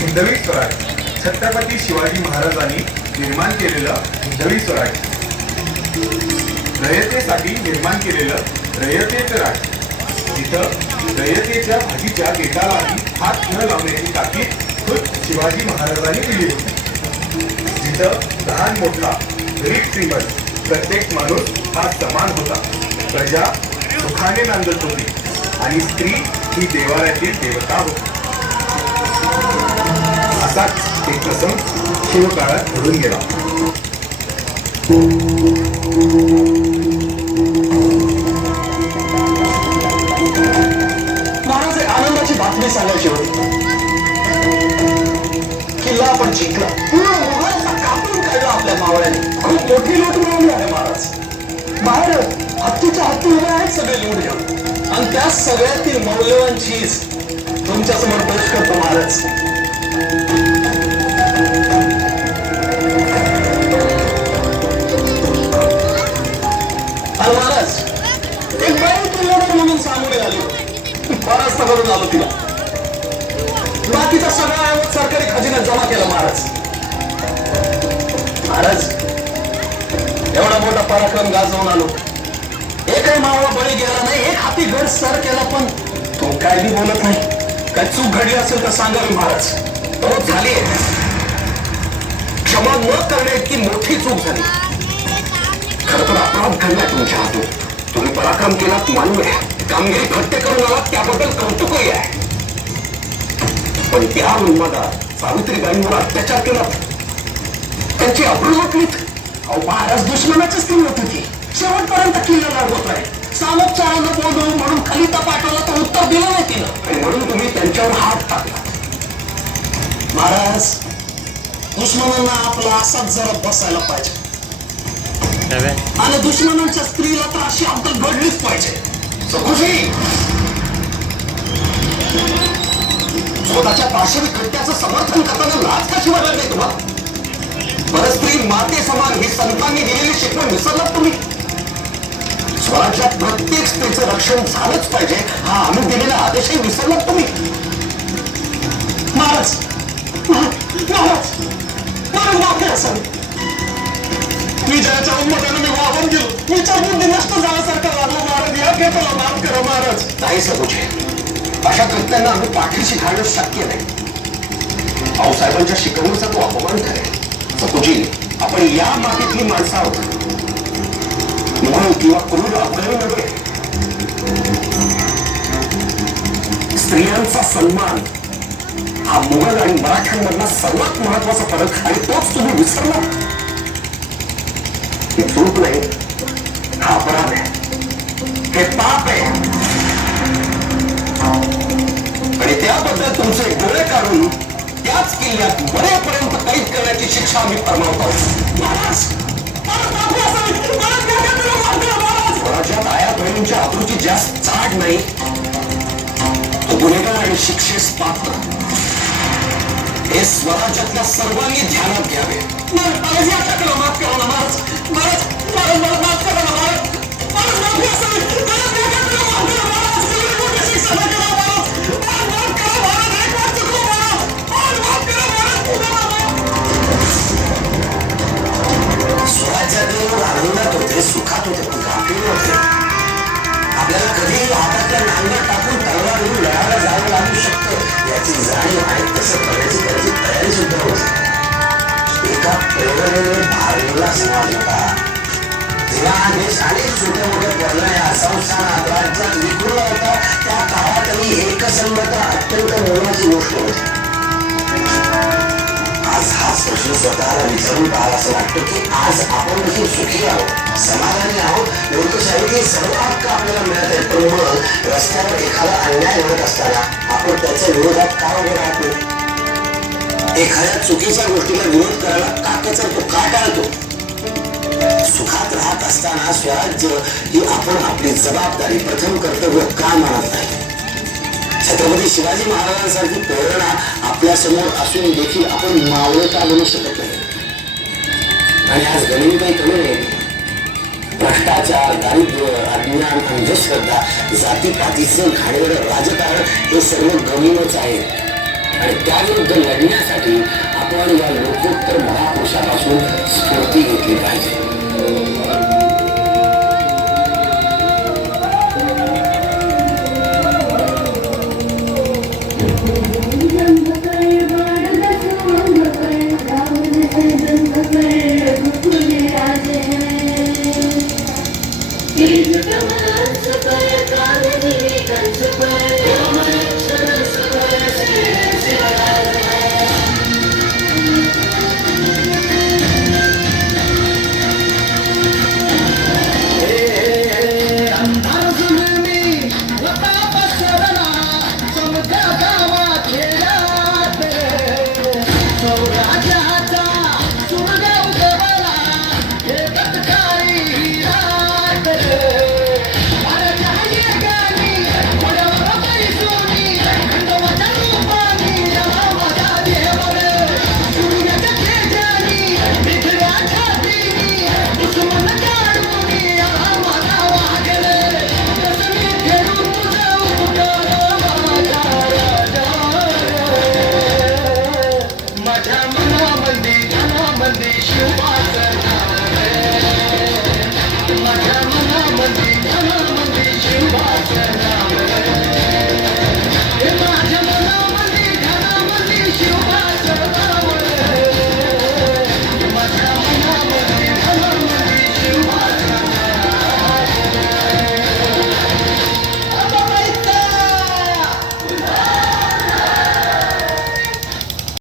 हिंदवी स्वराज्य छत्रपती शिवाजी महाराजांनी निर्माण केलेलं हिंदवी स्वराज्य, रयतेसाठी निर्माण केलेलं रयतेचं राज्य, जिथं रयतेच्या भाजीच्या गेटालाही हात न लावण्याची ताकीद खुद शिवाजी महाराजांनी दिली होती, जिथं लहान मोठा गरीब श्रीमंत प्रत्येक माणूस हा समान होता, प्रजा सुखाने नांदत होती आणि स्त्री ही देवाऱ्यातील देवता होती. असाच एक प्रसंग शिवकाळात घडून गेला. महाराज, एक आनंदाची बातमी सांगायची होती. किल्ला आपण जिंकला, पूर्ण मुघलांचा कापून काढला आपल्या मावळ्याने. खूप मोठी लूट मिळवली आहे महाराज. बाहेर हत्तीच्या हत्ती उभ्या आहेत सगळे लूट घेऊन, आणि त्या सगळ्यातील मौल्यवान चीज तुमच्या समोर पेश करतो महाराज. महाराज, एक बाई किल्ल्यावर म्हणून सामोरे आली, परास्त करून आलो तिला. बाकीचा सगळा ऐवज सरकारी खजिन्यात जमा केला महाराज. महाराज, एवढा मोठा पराक्रम गाजवून आलो, एकही मावळा बळी गेला नाही, एक हाती गड सर केला, पण तो काय बी बोलत नाही. काय चूक घडली असेल तर सांगा मी महाराज. तो झाली, क्षमा न करणे इतकी मोठी चूक झाली. खरं तर अपराध घडला तुमच्या हातून. तुम्ही पराक्रम केलात मान्य आहे, कामगिरी घट्ट करून आलात त्याबद्दल कौतुकही आहे, पण त्या उन्मादा सावित्रीबाईंवर अत्याचार केला, त्यांची अब्रू लुटलीत. अहो महाराज, दुश्मनाची स्त्री होती ती, शेवटपर्यंत किल्ला लढवत राहील. सामोपचारानं बोलू म्हणून खलिता पाठवला तर उत्तर दिलं नाही तिनं, आणि म्हणून तुम्ही त्यांच्यावर हात टाकला. महाराज, दुश्मनांना आपला असाच जरा बसायला पाहिजे, आणि दुश्मनांच्या स्त्रीला तर अशी अक्कल घडलीच पाहिजे. सखुजी, स्वतःच्या पाशवी कृत्याचं समर्थन करताना लाज कशी वाटत नाही तुम्हाला? परस्त्री माते समान ही संतांनी दिलेली शिकवण विसरलात तुम्ही? स्वराज्यात प्रत्येक स्त्रीचं रक्षण झालंच पाहिजे हा आम्ही दिलेला आदेशही विसरलात तुम्ही? महाराज, महाराज, महाराज, माफी असावी. विजयाच्या उन्मताने मी वाहून गेलो, विचार बुद्धी नष्ट झाल्यासारखं लागलो महाराज. या घेताला माफ करा महाराज. नाही सखुजी, अशा कृत्यांना आम्ही पाठीशी घालणं शक्य नाही. भाऊसाहेबांच्या शिकवणीचा तो अपमान करेल. सखुजी, आपण या मातीतली माणसं आहोत, म्हणून किंवा क्रूर अपमान नव्हे. स्त्रियांचा सन्मान हा मुघल आणि मराठ्यांमधला सर्वात महत्वाचा फरक, आणि तोच तुम्ही विसरला. हे चूक नाही, हा अपराध आहे, हे पाप आहे, आणि त्याबद्दल तुमचे डोळे काढून त्याच किल्ल्यात मरेपर्यंत कैद करण्याची शिक्षा आम्ही फरमावत आहोत. स्वराज्यात आया बहिणींच्या आबरूची जास्त चाड नाही, तो गुन्हेगार आणि शिक्षेस पात्र. हे स्वराज्यातल्या सर्वांनी ध्यानात घ्यावे. माफ करा ना महाराज, महाराज, महाराज, मला माफ करा ना महाराज, महाराज, माफी असावी. स्वराज्यातले लोक आनंदात होते, सुखात होते, पण गाफील होते. आपल्याला कधीही हातातल्या नांगर टाकून तलवार घेऊन लढायला जावं लागू शकतं याची जाणीव आहे. तसं करण्याची त्याची तयारी सुद्धा होती. एका प्रेरणेने भारला समाज होता, तेव्हा हा देश अनेक छोट्या मोठ्या पडल्या संस्थानात राज्यात विखुरला होता. त्या काळातही एकसंगता अत्यंत मोलाची गोष्ट होती. आज हाच प्रश्न स्वतःला विचारून पाहावा असं वाटतं की आज आपण देखील सुखी आहोत, समाधानी आहोत. लोकशाही सर्व हक्क आपल्याला मिळत आहेत, पण मग रस्त्यावर एखादा अन्याय घडत असताना आपण त्याच्या विरोधात का उभे राहत नाही? एखाद्या चुकीच्या गोष्टीला विरोध करायला का कचरतो, का टाळतो? सुखात राहत असताना स्वराज्य ही आपण आपली जबाबदारी, प्रथम कर्तव्य का मानत नाही? छत्रपती शिवाजी महाराजांसारखी प्रेरणा आपल्या समोर असून देखील आपण मावळे का बनू शकत नाही? आणि आज गणित काही कमी नाही. भ्रष्टाचार, दारिद्र्य, अज्ञान, अंधश्रद्धा, जातीपातीचं घाणेरडं राजकारण हे सर्व गमीनच आहे. आणि त्याविरुद्ध लढण्यासाठी आपण या लोकोत्तर महापुरुषापासून स्फूर्ती घेतली पाहिजे. माझ्या मनामध्ये शिववासना